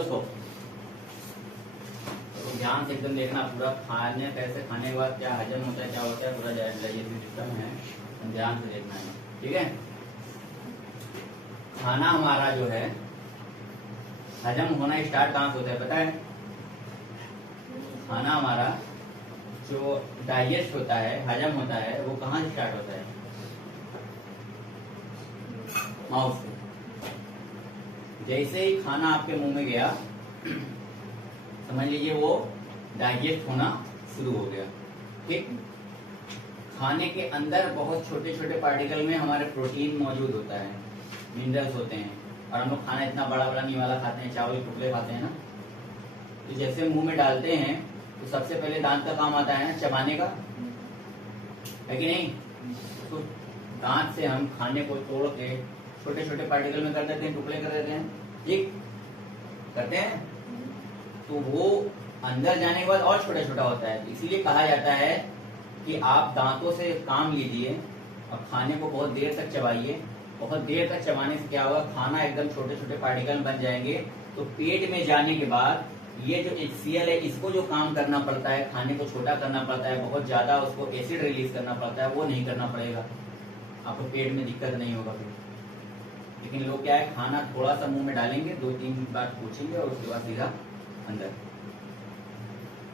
उसको। तो ध्यान से एकदम देखना पूरा, खाने कैसे, खाने के बाद क्या हजम होता है, क्या होता है, पूरा डाइजेस्टिव सिस्टम है, ध्यान से देखना है, ठीक है। खाना हमारा जो है हजम होना स्टार्ट कहाँ से होता है पता है? खाना हमारा जो डाइजेस्ट होता है, हजम होता है, वो कहाँ से स्टार्ट होता है? माउथ से। जैसे ही खाना आपके मुंह में गया, समझ लीजिए वो डाइजेस्ट होना शुरू हो गया, ठीक। खाने के अंदर बहुत छोटे छोटे पार्टिकल में हमारे प्रोटीन मौजूद होता है, मिनरल्स होते हैं, और हम लोग खाना इतना बड़ा बड़ा नहीं वाला खाते हैं, चावल के टुकड़े खाते हैं ना। तो जैसे मुंह में डालते हैं तो सबसे पहले दांत का काम आता है ना, चबाने का, है कि नहीं? तो दांत से हम खाने को तोड़ के छोटे छोटे पार्टिकल में कर देते हैं, टुकड़े कर देते हैं, ठीक करते हैं। तो वो अंदर जाने के बाद और छोटा छोटा होता है। तो इसीलिए कहा जाता है कि आप दांतों से काम लीजिए और खाने को बहुत देर तक चबाइए। बहुत देर तक चबाने से क्या होगा, खाना एकदम छोटे छोटे पार्टिकल बन जाएंगे। तो पेट में जाने के बाद ये जो HCl है, इसको जो काम करना पड़ता है, खाने को छोटा करना पड़ता है, बहुत ज्यादा उसको एसिड रिलीज करना पड़ता है, वो नहीं करना पड़ेगा, आपको पेट में दिक्कत नहीं होगा फिर। लेकिन लोग क्या है, खाना थोड़ा सा मुंह में डालेंगे, 2-3 बार पूछेंगे और उसके बाद सीधा अंदर।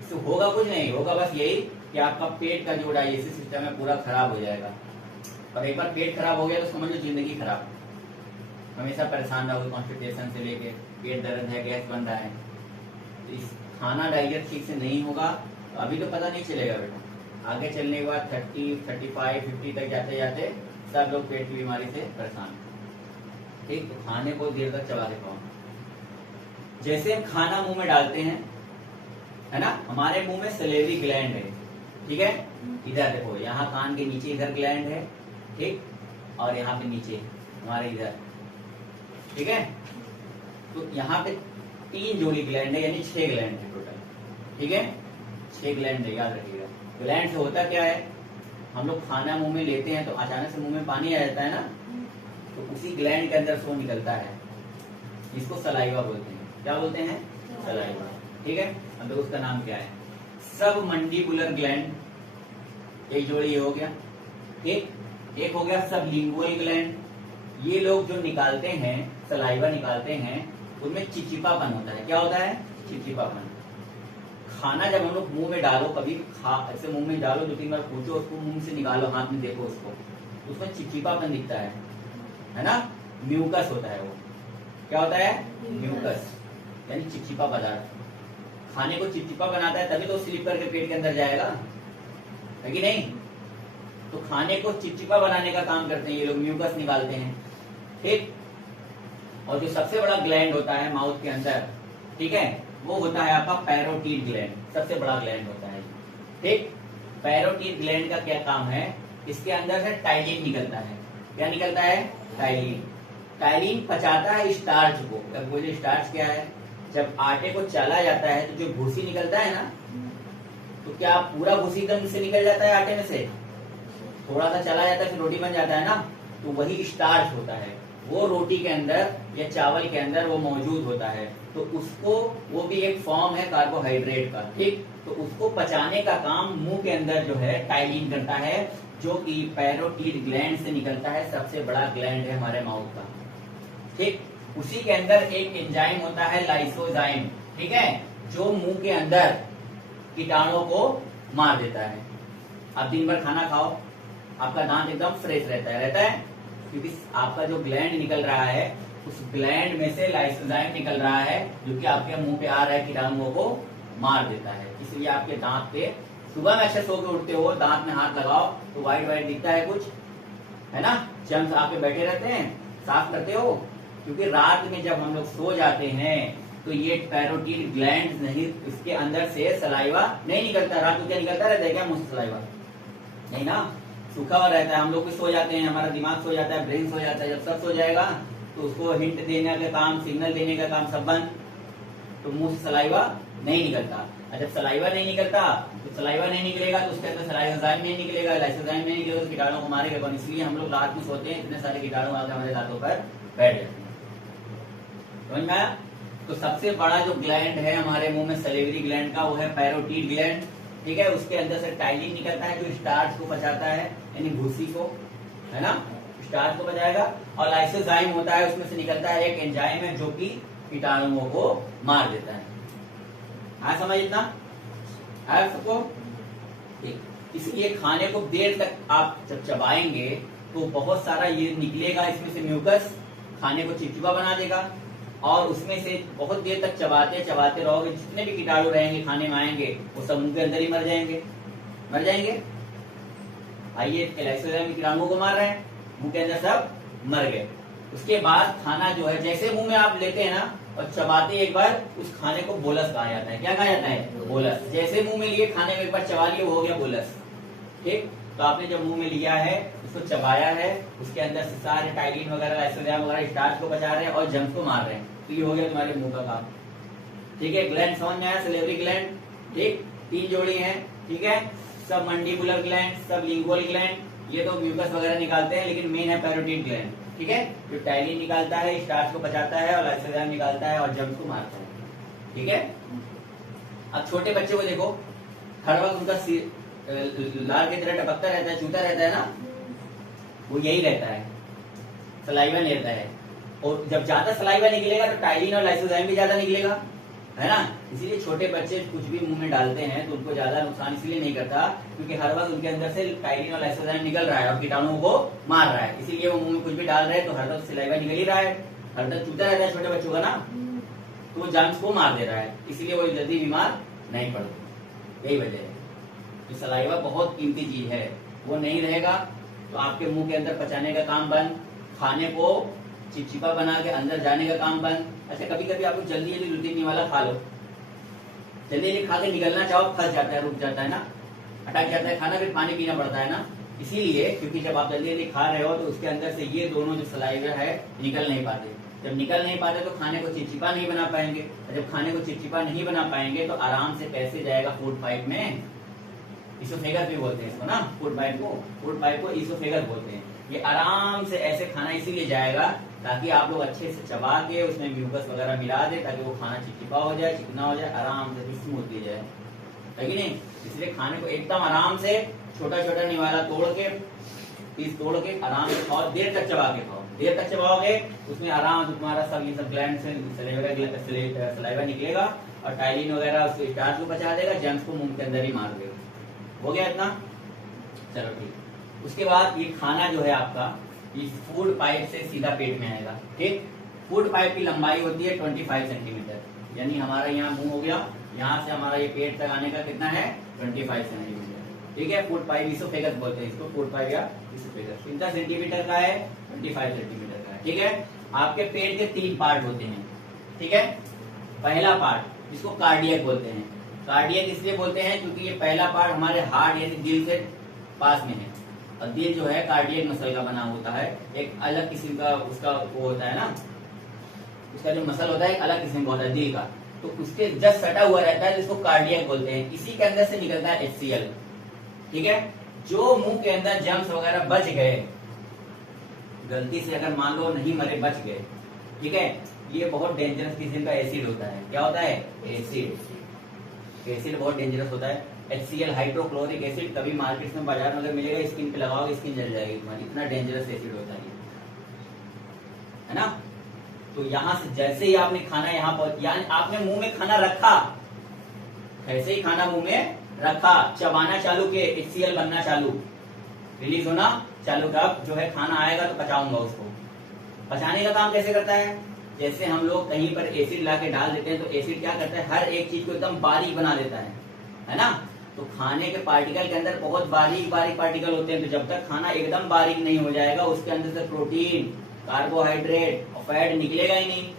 इससे होगा कुछ नहीं, होगा बस यही कि आपका पेट का जो डाइजेस्टिव सिस्टम है पूरा खराब हो जाएगा। और एक बार पेट खराब हो गया तो समझ लो जिंदगी खराब। हमेशा परेशान रहोगे, कॉन्स्टिपेशन से लेके पेट दर्द है, गैस बन रहा है। तो इस खाना डाइजेस्ट ठीक से नहीं होगा तो अभी तो पता नहीं चलेगा बेटा, आगे चलने के बाद 30, 35, 50 तक जाते जाते सब लोग पेट की बीमारी से परेशान, ठीक। तो खाने को देर तक चबा के खाओ। जैसे हम खाना मुंह में डालते हैं, है ना, हमारे मुंह में सलेवरी ग्लैंड है, ठीक है। इधर देखो, यहाँ कान के नीचे इधर ग्लैंड है, ठीक, और यहाँ पे नीचे हमारे इधर, ठीक है। तो यहाँ पे 3 जोड़ी ग्लैंड है, यानी 6 ग्लैंड है टोटल, ठीक है। 6 ग्लैंड है, याद रखिएगा। ग्लैंड से होता क्या है, हम लोग खाना मुंह में लेते हैं तो अचानक से मुंह में पानी आ जाता है ना, तो उसी ग्लैंड के अंदर से वो निकलता है, इसको सलाइवा बोलते हैं। क्या बोलते हैं? सलाइवा, ठीक है। अब देखो उसका नाम क्या है, सब मंडिबुलर ग्लैंड, एक जोड़ी ये हो गया, ठीक। एक हो गया सब लिंगुअल ग्लैंड। ये लोग जो निकालते हैं, सलाइवा निकालते हैं, उनमें चिपचिपापन होता है। क्या होता है? चिपचिपापन। खाना जब हम लोग मुंह में डालो, कभी ऐसे मुंह में डालो, 2-3 बार पूछो उसको, मुंह से निकालो, हाथ में देखो उसको, उसमें चिपचिपापन दिखता है ना, म्यूकस होता है वो। क्या होता है? म्यूकस, यानी चिपचिपा पदार्थ। खाने को चिपचिपा बनाता है तभी तो स्लिप करके पेट के अंदर जाएगा, है कि नहीं? तो खाने को चिपचिपा बनाने का काम करते हैं ये लोग, म्यूकस निकालते हैं, ठीक। और जो सबसे बड़ा ग्लैंड होता है माउथ के अंदर, ठीक है, वो होता है आपका पैरोटीड ग्लैंड, सबसे बड़ा ग्लैंड होता है, ठीक। पैरोटीड ग्लैंड का क्या काम है, इसके अंदर से टाइलिन निकलता है। क्या निकलता है? टाइलिन। टाइलिन पचाता है स्टार्च को। अब बोलिए स्टार्च क्या है? जब आटे को चला जाता है तो जो भूसी निकलता है ना, तो क्या पूरा भूसी एकदम से निकल जाता है आटे में से? थोड़ा सा चला जाता है फिर रोटी बन जाता है ना, तो वही स्टार्च होता है। वो रोटी के अंदर या चावल के अंदर वो मौजूद होता है। तो उसको, वो भी एक फॉर्म है कार्बोहाइड्रेट का, ठीक। तो उसको पचाने का काम मुंह के अंदर जो है टाइलिन करता है, जो कि पैरोटीड ग्लैंड से निकलता है, सबसे बड़ा ग्लैंड है हमारे माउथ का, ठीक। उसी के अंदर एक एंजाइम होता है लाइसोजाइम, ठीक है, जो मुंह के अंदर कीटाणुओं को मार देता है। आप दिन भर खाना खाओ, आपका दांत एकदम फ्रेश रहता है, क्योंकि आपका जो ग्लैंड निकल रहा है, उस ग्लैंड में से लाइसोजाइम निकल रहा है, जो कि आपके मुंह पे आ रहा है कीटाणुओं को मार देता है। इसलिए आपके दांत पे, सुबह में अच्छे सो के उठते हो, दांत में हाथ लगाओ तो व्हाइट व्हाइट दिखता है कुछ, है ना, जम्स आपके बैठे रहते हैं, साफ करते हो। क्योंकि रात में जब हम लोग सो जाते हैं तो ये पैरोटीड ग्लैंड नहीं, इसके अंदर से सलाइवा नहीं निकलता। रात को क्या निकलता रहता है? क्या मुंह से सलाइवा नहीं ना, सूखा हुआ रहता है। हम लोग भी सो जाते हैं, हमारा दिमाग सो जाता है, ब्रेन सो जाता है। जब सब सो जाएगा तो उसको हिंट देने का काम, सिग्नल देने का काम सब बंद, तो मुंह से सलाइवा नहीं निकलता। और जब सलाइवा नहीं निकलता तो सलाइवा नहीं निकलेगा तो उसके अंदर लाइसोजाइम नहीं निकलेगा, लाइसोजाइम नहीं निकलेगा तो कीटाणुओं को मारेगा कौन? इसलिए हम लोग रात में सोते हैं, इतने सारे कीटाणु आकर हमारे दांतों पर बैठ जाते हैं। समझ में आया? तो सबसे बड़ा जो ग्लैंड है हमारे मुंह में सलेवरी ग्लैंड का, वो है पैरोटीड ग्लैंड। ठीक है, उसके अंदर से टाइलिन निकलता है जो स्टार्च को पचाता है, यानी भूसी को, है ना, स्टार्च को पचाएगा। और लाइसोजाइम होता है, उसमें से निकलता है एक एंजाइम है जो कि कीटाणुओं को मार देता है। हाँ, समझ इतना है सबको? इसलिए खाने को देर तक आप जब चबाएंगे तो बहुत सारा ये निकलेगा, इसमें से म्यूकस खाने को चिपचिपा बना देगा, और उसमें से बहुत देर तक चबाते चबाते रहोगे, जितने भी कीटाणु रहेंगे खाने में आएंगे वो सब मुंह के अंदर ही मर जाएंगे, मर जाएंगे। आइए, लाइसोजाइम कीटाणुओं को मार रहे हैं, मुंह के अंदर सब मर गए। उसके बाद खाना जो है जैसे मुंह में आप लेते हैं ना और चबाते एक बार, उस खाने को बोलस कहा जाता है। क्या कहा जाता है? बोलस। जैसे मुंह में लिए खाने में एक बार चबा लिए, वो हो गया बोलस। ठीक, तो आपने जब मुंह में लिया है, उसको चबाया है, उसके अंदर से सारे टाइलिन वगैरह, लाइसोजाइम वगैरह स्टार्च को बचा रहे हैं और जर्म्स को मार रहे हैं, तो ये हो गया तुम्हारे मुंह का काम। ठीक है, ग्लैंड समझ में आया? सलेवरी ग्लैंड, ठीक, 3 जोड़ी है। ठीक है, सब मंडिबुलर ग्लैंड, सब लिंगुअल ग्लैंड, ये तो म्यूकस वगैरह निकालते हैं, लेकिन मेन है पैरोटीड ग्लैंड। ठीक है, जो टाइलिन निकालता है, स्टार्च को बचाता है और लाइसोजाइम निकालता है और जर्म्स को मारता है। ठीक है, अब छोटे बच्चे को देखो, हर वक्त उनका लार की तरह टपकता रहता है, चूता रहता है ना, वो यही रहता है, सलाइवा लेता है, और जब ज्यादा सलाइवा निकलेगा तो टाइलिन और लाइसोजाइम भी ज्यादा निकलेगा, है ना। इसीलिए छोटे बच्चे कुछ भी मुंह में डालते हैं तो उनको ज्यादा नुकसान इसलिए नहीं करता, क्योंकि हर वक्त उनके अंदर से टाइलिन और लाइसोजाइम निकल रहा है और कीटाणुओं को मार रहा है, इसीलिए वो मुंह में कुछ भी डाल रहे हैं तो हर वक्त सलाइवा निकल ही रहा है, हर वक्त चूता रहता है छोटे बच्चों का ना, तो वो जर्म्स को मार दे रहा है, इसलिए वो जल्दी बीमार नहीं पड़ते। यही वजह है। तो सलाइवा बहुत कीमती चीज है, वो नहीं रहेगा तो आपके मुंह के अंदर पचाने का काम बंद, खाने को चिपचिपा बना के अंदर जाने का काम बंद। अच्छा, कभी कभी आप लोग जल्दी जल्दी रूटीन वाला खा लो, जल्दी जल्दी खा के निकलना चाहो, फंस जाता है, रुक जाता है ना, अटक जाता है खाना, फिर पानी पीना पड़ता है ना। इसीलिए क्योंकि जब आप जल्दी जल्दी खा रहे हो तो उसके अंदर से ये दोनों जो सलाइवा है निकल नहीं पाते, जब निकल नहीं पाते तो खाने को चिपचिपा नहीं बना पाएंगे, और जब खाने को चिपचिपा नहीं बना पाएंगे तो आराम से कैसे जाएगा फूड पाइप में, इसोफेगस भी बोलते हैं इसको ना, फूड पाइप को इसोफेगस बोलते हैं। ये आराम से ऐसे खाना इसीलिए जाएगा ताकि आप लोग अच्छे से चबा के उसमें म्यूकस वगैरह मिला दे, ताकि वो खाना चिपचिपा हो जाए, चिकना हो जाए, आराम से स्मूथ हो जाए, है कि नहीं। इसलिए खाने को एकदम आराम से छोटा छोटा निवाला तोड़ के, पीस तोड़ के आराम से खाओ, देर तक चबा के खाओ। देर तक चबाओगे उसमें आराम से तुम्हारा सब ये सब ग्लैंड से सलाइवा निकलेगा और टाइलिन वगैरह उसको स्टार्च को बचा देगा, जर्म्स को मुंह के अंदर ही मार देगा। हो गया इतना? चलो ठीक। उसके बाद ये खाना जो है आपका इस फूड पाइप से सीधा पेट में आएगा। ठीक, फूड पाइप की लंबाई होती है 25 सेंटीमीटर, यानी हमारा यहाँ मुंह हो गया, यहाँ से हमारा ये पेट तक आने का कितना है? 25 सेंटीमीटर। ठीक है, फूड पाइप इसोफेगस बोलते हैं इसको, फूड पाइप या इसोफेगस। कितना सेंटीमीटर का है? 25 सेंटीमीटर का है। ठीक है, आपके पेट के 3 पार्ट होते हैं। ठीक है, पहला पार्ट जिसको कार्डियक बोलते हैं, कार्डियक इसलिए बोलते हैं क्योंकि ये पहला पार्ट हमारे हार्ट यानी दिल से पास में है, और दिल जो है कार्डियक मसल का बना होता है, एक अलग किस्म का उसका वो होता है ना, उसका जो मसल होता है एक अलग किस्म का होता है दिल का, तो उसके जस्ट सटा हुआ रहता है जिसको कार्डियक बोलते हैं। इसी के अंदर से निकलता है HCl। ठीक है, जो मुंह के अंदर जर्म्स वगैरह बच गए, गलती से अगर मान लो नहीं मरे, बच गए, ठीक है, ये बहुत डेंजरस किस्म का एसिड होता है। क्या होता है? एसिड। एसिड बहुत डेंजरस होता है। HCl हाइड्रोक्लोरिक एसिड, कभी मार्केट में बाजार में अगर मिलेगा, स्किन पे लगाओगे स्किन जल जाएगी तुम्हारी, इतना डेंजरस एसिड होता है ना। तो यहाँ से जैसे ही आपने खाना यहाँ पर, यानी आपने मुंह में खाना रखा, ऐसे ही खाना मुंह में रखा, चबाना चालू किए, HCl बनना चालू, रिलीज होना चालू का, जो है खाना आएगा तो पचाऊंगा उसको। पचाने का काम कैसे करता है? जैसे हम लोग कहीं पर एसिड ला के डाल देते हैं तो एसिड क्या करता है? हर एक चीज को एकदम बारीक बना देता है ना। तो खाने के पार्टिकल के अंदर बहुत बारीक बारीक पार्टिकल होते हैं, तो जब तक खाना एकदम बारीक नहीं हो जाएगा उसके अंदर से प्रोटीन, कार्बोहाइड्रेट और फैट निकलेगा ही नहीं।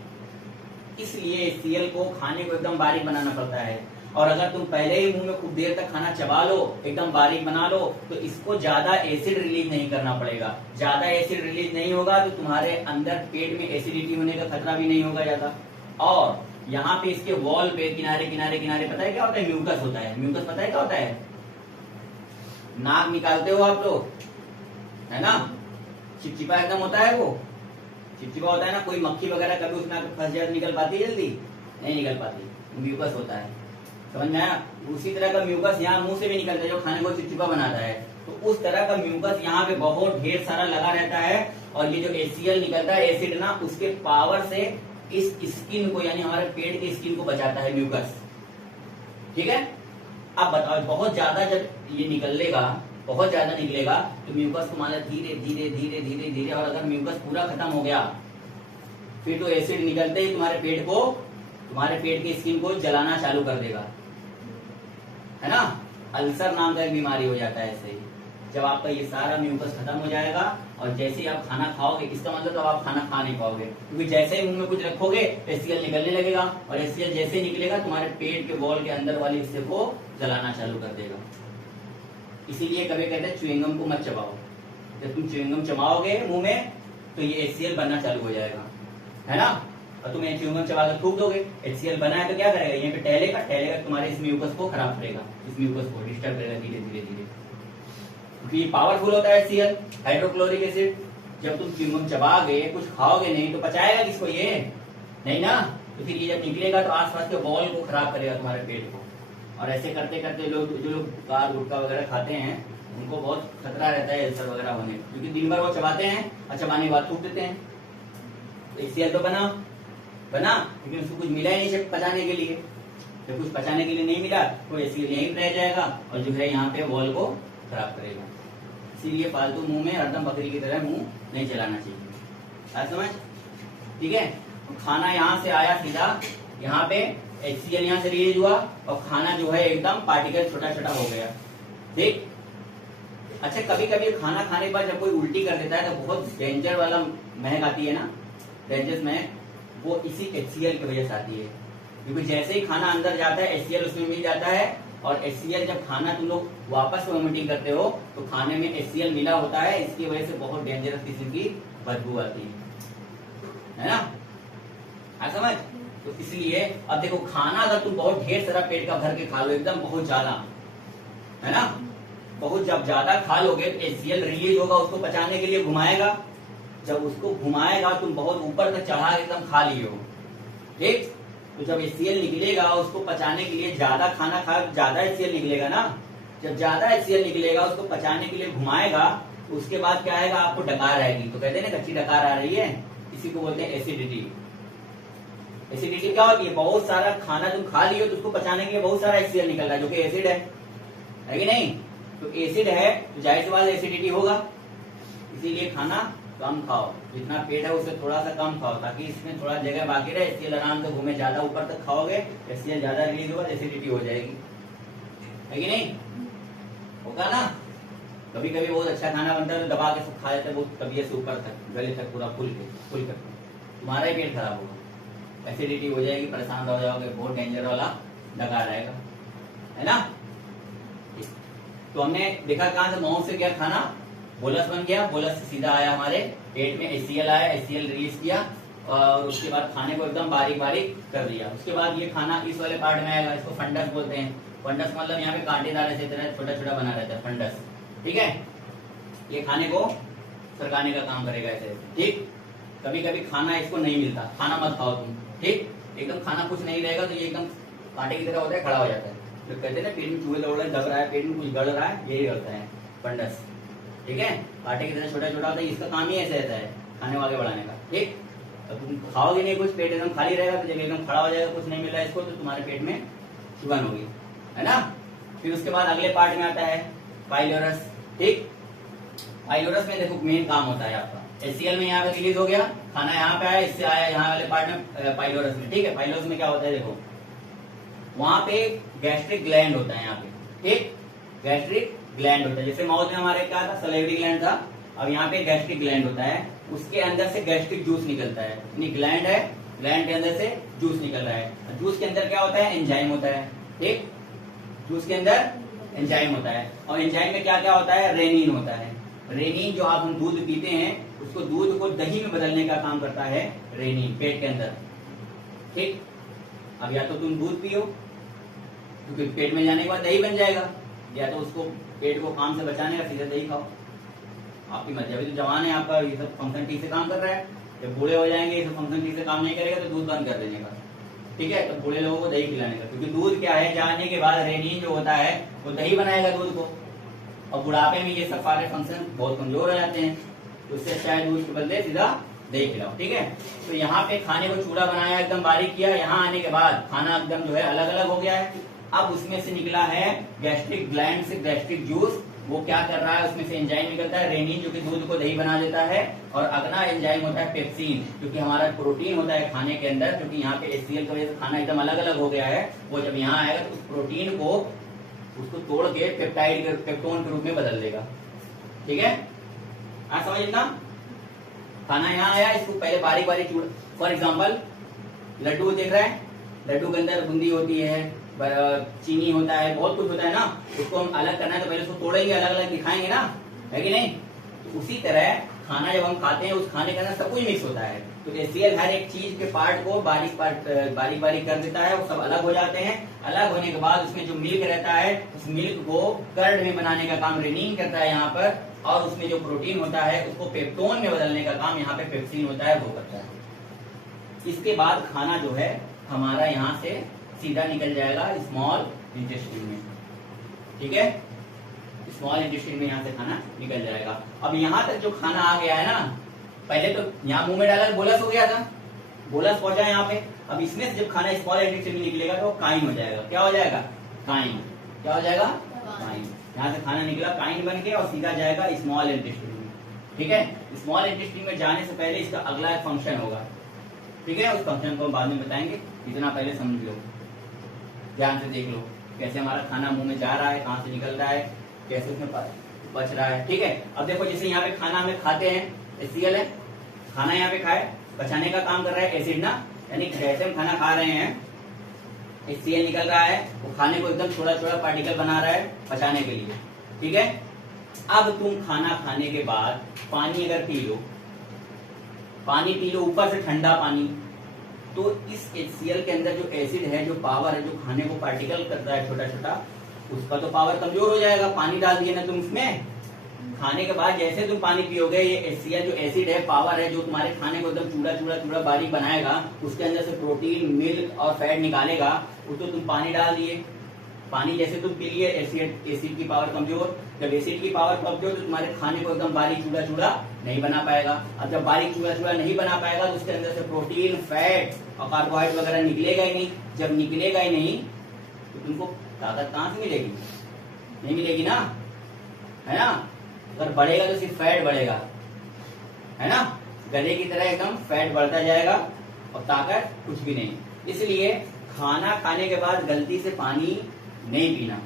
इसलिए HCl को खाने को एकदम बारीक बनाना पड़ता है। और अगर तुम पहले ही मुंह में खूब देर तक खाना चबा लो, एकदम बारीक बना लो, तो इसको ज्यादा एसिड रिलीज नहीं करना पड़ेगा। ज्यादा एसिड रिलीज नहीं होगा तो तुम्हारे अंदर पेट में एसिडिटी होने का खतरा भी नहीं होगा ज्यादा। और यहाँ पे इसके वॉल पे किनारे किनारे किनारे पता है क्या होता है? म्यूकस होता है। म्यूकस पता है क्या होता है? नाक निकालते हो आप लोग, है ना, चिपचिपा एकदम होता है, वो चिपचिपा होता है ना। कोई मक्खी वगैरह कभी उसमें फंस जाए निकल पाती है जल्दी? नहीं निकल पाती, म्यूकस होता है, समझ में आया। उसी तरह का म्यूकस यहाँ मुंह से भी निकलता है जो खाने को चिपचिपा बनाता है, तो उस तरह का म्यूकस यहाँ पे बहुत ढेर सारा लगा रहता है। और ये जो HCl निकलता है एसिड ना, उसके पावर से इस स्किन को यानी हमारे पेट की स्किन को बचाता है म्यूकस, ठीक है। अब बताओ बहुत ज्यादा जब ये निकलेगा, बहुत ज्यादा निकलेगा तो म्यूकस को माना धीरे धीरे धीरे धीरे धीरे, और अगर म्यूकस पूरा खत्म हो गया फिर तो एसिड निकलते ही तुम्हारे पेट की स्किन को जलाना चालू कर देगा, है ना। अल्सर नाम का एक बीमारी हो जाता है ऐसे ही, जब आपका ये सारा म्यूकस खत्म हो जाएगा और जैसे ही आप खाना खाओगे, इसका मतलब तो आप खाना खा नहीं पाओगे, क्योंकि जैसे ही मुंह में कुछ रखोगे HCl निकलने लगेगा, और HCl जैसे ही निकलेगा तुम्हारे पेट के वॉल के अंदर वाले हिस्से को जलाना चालू कर देगा। इसीलिए कभी कहते हैं च्युइंगम को मत चबाओ, जब तुम च्युइंगम चबाओगे मुंह में तो ये HCl बनना चालू हो जाएगा, है ना। और तुम च्युइंगम चबा कर थूक दोगे, HCl बना है तो क्या करेगा, यहाँ पे टहलेगा तुम्हारे इस म्यूकस को खराब करेगा, इस म्यूकस को डिस्टर्ब करेगा धीरे धीरे धीरे, क्योंकि ये पावरफुल होता है HCl, हाइड्रोक्लोरिक एसिड। जब तुम च्युइंगम चबाओगे, कुछ खाओगे नहीं तो पचाएगा किसको, ये नहीं ना। तो फिर ये जब निकलेगा तो आसपास के वॉल को खराब करेगा तुम्हारे पेट को। और ऐसे करते करते जो लोग कार गुटखा वगैरह खाते हैं उनको बहुत खतरा रहता है अल्सर वगैरह होने, क्योंकि दिन भर वो चबाते हैं और चबाने के बाद थूक देते हैं। तो HCl तो बना लेकिन उसको कुछ मिला ही नहीं पचाने के लिए, जब कुछ पचाने के लिए नहीं मिला तो HCl यहीं रह जाएगा और जो है यहाँ पे वॉल को खराब करेगा। इसीलिए फालतू मुंह में हरदम बकरी की तरह मुंह नहीं चलाना चाहिए, समझ, ठीक है। खाना यहाँ से आया सीधा, यहाँ पे HCl यहाँ से रिलीज हुआ और खाना जो है एकदम पार्टिकल छोटा छोटा हो गया, ठीक। अच्छा कभी कभी खाना खाने के बाद जब कोई उल्टी कर देता है तो बहुत डेंजर वाला महक आती है ना, डेंजरस महक, वो इसी HCl की वजह से आती है, क्योंकि जैसे ही खाना अंदर जाता है HCl उसमें मिल जाता है, और HCl जब खाना तुम लोग वापस वोमिटिंग करते हो तो खाने में HCl मिला होता है, इसकी वजह से बहुत डेंजरस किस्म की बदबू आती है ना, समझ। तो इसलिए अब देखो खाना अगर तुम बहुत ढेर सारा पेट का भर के खा लो, एकदम बहुत ज्यादा, है ना, बहुत जब ज्यादा खा लोगे तो HCl रिलीज होगा, उसको पचाने के लिए घुमाएगा, जब उसको घुमाएगा तुम बहुत ऊपर तक चढ़ा एकदम खा लियो, ठीक। तो जब HCl निकलेगा उसको पचाने के लिए ज्यादा खाना खा, ज्यादा HCl निकलेगा ना, जब ज्यादा HCl निकलेगा उसको पचाने के लिए घुमाएगा, उसके बाद क्या आएगा, आपको डकार आएगी, तो कहते हैं ना कच्ची डकार आ रही है, इसी को बोलते हैं एसिडिटी। एसिडिटी क्या होती है, बहुत सारा खाना तुम खा लियो तो उसको पचाने के लिए बहुत सारा HCl निकल रहा है जो कि एसिड है कि नहीं। तो एसिड है तो जाहिर सी बात एसिडिटी होगा, इसीलिए खाना कम खाओ, जितना पेट है उससे थोड़ा सा कम खाओ, ताकि इसमें थोड़ा जगह बाकी रहे, HCl आराम से घूमे। ज्यादा ऊपर तक खाओगे HCl ज्यादा रिलीज होगा, एसिडिटी हो जाएगी, है कि नहीं, होगा ना। कभी कभी बहुत अच्छा खाना बनता है तो दबा के सब खा लेते हैं, बहुत तबीयत से ऊपर तक गले तक पूरा फुल कर, तुम्हारा ही पेट खराब होगा, एसिडिटी हो जाएगी, परेशान हो जाओगे, बहुत डेंजर वाला डकार रहेगा, है ना। तो हमने देखा कहां से, माउथ से क्या खाना बोलस बन गया, बोलस से सीधा आया हमारे पेट में, HCl आया, HCl रिलीज किया और उसके बाद खाने को एकदम बारीक बारीक कर दिया। उसके बाद ये खाना इस वाले पार्ट में आएगा, इसको फंडस बोलते हैं। फंडस मतलब यहाँ पे कांटेदार ऐसे तरह छोटा छोटा बना रहता है फंडस, ठीक है। ये खाने को सरकाने का काम करेगा ऐसे, ठीक। कभी कभी खाना इसको नहीं मिलता, खाना मत खाओ तुम, ठीक। एकदम खाना कुछ नहीं रहेगा तो ये एकदम कांटे की तरह होता है, खड़ा हो जाता है, तो कहते हैं ना पेट में चूहे दौड़ रहे, दब रहा है, पेट में कुछ गड़ रहा है, यही होता है फंडस, ठीक है। कांटे की तरह छोटा छोटा होता है, इसका काम ही ऐसे रहता है खाने को आगे बढ़ाने का, ठीक। अब तुम खाओगे नहीं कुछ, पेट एकदम खाली रहेगा, तो जब एकदम खड़ा हो जाएगा, कुछ नहीं मिल रहा है इसको, तो तुम्हारे पेट में चुभन होगी, है ना। फिर उसके बाद अगले पार्ट में आता है पाइलोरस, ठीक। पाइलोरस में देखो मेन काम होता है आपका, HCl में यहाँ पे रिलीज हो गया, खाना यहाँ पे आया, इससे आया यहाँ वाले पार्ट में पाइलोरस में, ठीक है। पाइलोरस में क्या होता है, देखो वहां पे गैस्ट्रिक ग्लैंड होता है यहाँ पे, ठीक। गैस्ट्रिक ग्लैंड होता है, जैसे माउथ में हमारे क्या था, सलेवरी ग्लैंड था, अब यहाँ पे गैस्ट्रिक ग्लैंड होता है, उसके अंदर से गैस्ट्रिक जूस निकलता है, यानी ग्लैंड है, ग्लैंड के अंदर से जूस निकल रहा है। जूस के अंदर क्या होता है, एंजाइम होता है, ठीक। जूस के अंदर एंजाइम होता है, और एंजाइम में क्या क्या होता है, रेनिन होता है। रेनिन जो आप हम दूध पीते हैं, उसको दूध को दही में बदलने का काम करता है रेनिन, पेट के अंदर, ठीक। अब या तो तुम दूध पियो, क्योंकि पेट में जाने के बाद दही बन जाएगा, या तो उसको पेट को काम से बचाने का सीधा दही खाओ, आपकी मर्जी। अभी तो जवान है आपका, ये सब फंक्शन ठीक से काम कर रहा है, जब बूढ़े हो जाएंगे ये सब फंक्शन ठीक से काम नहीं करेगा तो दूध बंद कर देने का, ठीक है, तो बूढ़े लोगों को दही खिलाने का, क्योंकि दूध क्या है, जाने के बाद रेनिन जो होता है वो दही बनाएगा दूध को, और बुढ़ापे में ये सब सारे फंक्शन बहुत कमजोर हो जाते हैं, तो उससे अच्छा है दूध के बदले सीधा दही खिलाओ। ठीक है, तो यहाँ पे खाने को चूड़ा बनाया, एकदम बारीक किया, यहाँ आने के बाद खाना एकदम जो है अलग अलग हो गया है। अब उसमें से निकला है गैस्ट्रिक ग्लैंड से गैस्ट्रिक जूस, वो क्या कर रहा है, उसमें से एंजाइम निकलता है रेनिन जो कि दूध को दही बना देता है, और अगला एंजाइम होता है पेप्सिन, क्योंकि हमारा प्रोटीन होता है खाने के अंदर, क्योंकि यहाँ पे HCl की वजह से खाना एकदम अलग अलग हो गया है, वो जब यहाँ आएगा तो उस प्रोटीन को उसको तोड़ के पेप्टाइड पेप्टोन के रूप में बदल देगा। ठीक है, आप समझ ना, खाना यहाँ आया, इसको पहले बारीक बारीक चूड़ा, फॉर एग्जाम्पल लड्डू देख रहे हैं, लड्डू के अंदर बूंदी होती है, चीनी होता है, बहुत कुछ होता है ना, उसको हम अलग करना है तो पहले उसको तोड़ेंगे, अलग अलग दिखाएंगे ना, है कि नहीं। तो उसी तरह खाना जब हम खाते हैं, उस खाने के अंदर सब कुछ मिक्स होता है, तो HCl हर एक चीज के पार्ट को बारीक बारीक कर देता है, वो सब अलग हो जाते हैं। अलग होने के बाद उसमें जो मिल्क रहता है, उस मिल्क को कर्ड में बनाने का काम रेनिन करता है यहाँ पर, और उसमें जो प्रोटीन होता है उसको पेप्टोन में बदलने का काम यहाँ पे पेप्सिन होता है, वो करता है। इसके बाद खाना जो है हमारा यहाँ से सीधा निकल जाएगा स्मॉल इंटेस्टाइन में। ठीक है, स्मॉल इंटेस्टाइन में यहाँ से खाना निकल जाएगा। अब यहाँ तक जो खाना आ गया है ना, पहले तो यहाँ मुंह में डाला बोलस हो गया था, बोलस पहुंचा यहाँ पे, अब इसमें से जब खाना स्मॉल इंटेस्टाइन में निकलेगा तो काइन हो जाएगा। क्या हो जाएगा, काइन। क्या हो जाएगा, काइन। यहाँ से खाना निकला काइन बन के, और सीधा जाएगा स्मॉल इंटेस्टाइन में। ठीक है, स्मॉल इंटेस्टाइन में जाने से पहले इसका अगला एक फंक्शन होगा। ठीक है, उस फंक्शन को हम बाद में बताएंगे, इतना पहले समझ लो, ध्यान से देख लो कैसे हमारा खाना मुंह में जा रहा है, कहाँ से निकल रहा है, कैसे उसमें पच रहा है। ठीक है, अब देखो जैसे यहाँ पे खाना हमें खाते हैं, HCl है, खाना यहाँ पे खाए, पचाने का काम कर रहा है एसिड ना, यानी जैसे हम खाना खा रहे हैं HCl निकल रहा है, वो खाने को एकदम छोटा छोटा पार्टिकल बना रहा है पचाने के लिए। ठीक है, अब तुम खाना खाने के बाद पानी अगर पी लो, पानी पी लो, ऊपर से ठंडा पानी, तो इस HCl के अंदर जो एसिड है, जो पावर है, जो खाने को पार्टिकल करता है छोटा छोटा, उसका तो पावर कमजोर हो जाएगा। पानी डाल दिए ना तुम उसमें, खाने के बाद जैसे तुम पानी पियोगे, ये HCl जो एसिड है, पावर है, जो तुम्हारे खाने को एकदम चूड़ा चूड़ा चूड़ा बारीक बनाएगा, उसके अंदर से प्रोटीन, मिल्क और फैट निकालेगा, वो तो तुम पानी डाल दिए। पानी जैसे तुम पी लिए, एसिड की पावर कमजोर, जब एसिड की पावर कमजोर तो तुम्हारे खाने को एकदम बारीक चूड़ा चूड़ा नहीं बना पाएगा। अब जब बारीक चूड़ा चूड़ा नहीं बना पाएगा तो उसके अंदर से प्रोटीन, फैट और कार्बोहाइड्रेट वगैरह निकलेगा ही नहीं। जब निकलेगा ही नहीं तो तुमको ताकत कहाँ से मिलेगी, नहीं मिलेगी ना, है ना। अगर बढ़ेगा तो सिर्फ फैट बढ़ेगा, है ना, गधे की तरह एकदम फैट बढ़ता जाएगा और ताकत कुछ भी नहीं। इसलिए खाना खाने के बाद गलती से पानी नहीं पीना।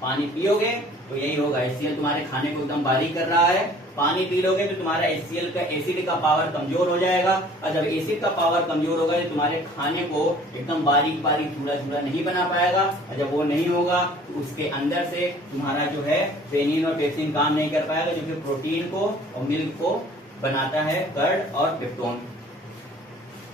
पानी पियोगे तो यही होगा, HCl तुम्हारे खाने को एकदम बारीक कर रहा है, पानी पी लोगे तो तुम्हारा HCl का एसिड का पावर कमजोर हो जाएगा, और जब एसिड का पावर कमजोर होगा तो तुम्हारे खाने को एकदम बारीक बारीक चूड़ा चूड़ा नहीं बना पाएगा, और जब वो नहीं होगा तो उसके अंदर से तुम्हारा जो है रेनिन और पेप्सिन काम नहीं कर पाएगा, जो कि प्रोटीन को और मिल्क को बनाता है, कर्ड और पेप्टोन।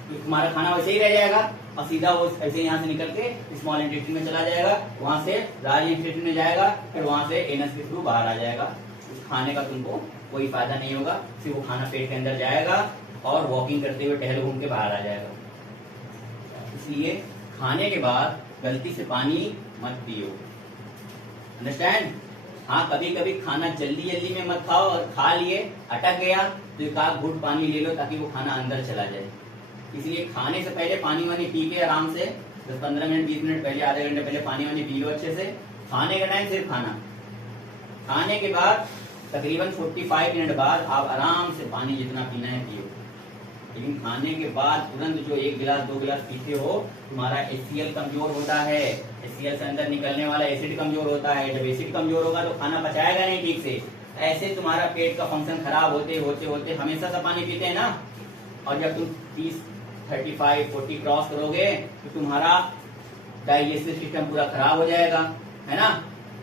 तो तुम्हारा खाना वैसे ही रह जाएगा, और सीधा वो ऐसे यहाँ से निकल के स्मॉल इंटेस्टाइन में चला जाएगा, वहां से लार्ज इंटेस्टाइन में जाएगा, फिर वहां से एनस के थ्रू बाहर आ जाएगा। उस खाने का तुमको कोई फायदा नहीं होगा, सिर्फ वो खाना पेट के अंदर जाएगा और वॉकिंग करते हुए टहल घूम के बाहर आ जाएगा। इसलिए खाने के बाद गलती से पानी मत पियो, अंडरस्टैंड। हाँ, कभी कभी खाना जल्दी जल्दी में मत खाओ, और खा लिए अटक गया तो एक आध घूंट पानी ले लो ताकि वो खाना अंदर चला जाए। इसलिए खाने से पहले पानी वानी पी के आराम से 10-15 मिनट 20 मिनट पहले, आधे घंटे पहले पानी वानी पी लो अच्छे से। खाने का टाइम सिर्फ खाना, खाने के बाद तकरीबन 45 मिनट बाद आप आराम से पानी जितना पीना है पियो, लेकिन खाने के बाद तुरंत जो 1 गिलास 2 गिलास पीते हो, तुम्हारा HCl कमजोर होता है, HCl से अंदर निकलने वाला एसिड कमजोर होता है। जब एसिड कमजोर होगा तो खाना पचाएगा नहीं ठीक से, ऐसे तुम्हारा पेट का फंक्शन खराब होते होते होते हमेशा से पानी पीते हैं ना, और जब तुम 30, 35, 40 क्रॉस करोगे तो तुम्हारा डाइजेस्टिव सिस्टम पूरा खराब हो जाएगा, है ना,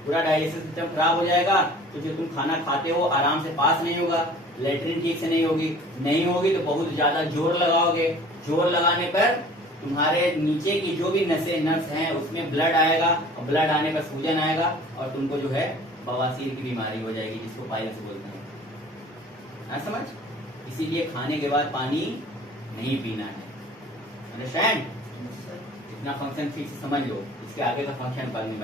पूरा डाइजेस्टिव सिस्टम खराब हो जाएगा। तो जो तुम खाना खाते हो आराम से पास नहीं होगा, लेटरिन ठीक से नहीं होगी तो बहुत ज्यादा जोर लगाओगे, जोर लगाने पर तुम्हारे नीचे की जो भी नस हैं उसमें ब्लड आएगा, और ब्लड आने पर सूजन आएगा, और तुमको जो है बवासीर की बीमारी हो जाएगी, जिसको पाइल्स बोलते हैं, ना समझ। इसीलिए खाने के बाद पानी नहीं पीना है, अंडरस्टैंड। इतना फंक्शन ठीक से समझ लो, इसके आगे का फंक्शन बाद में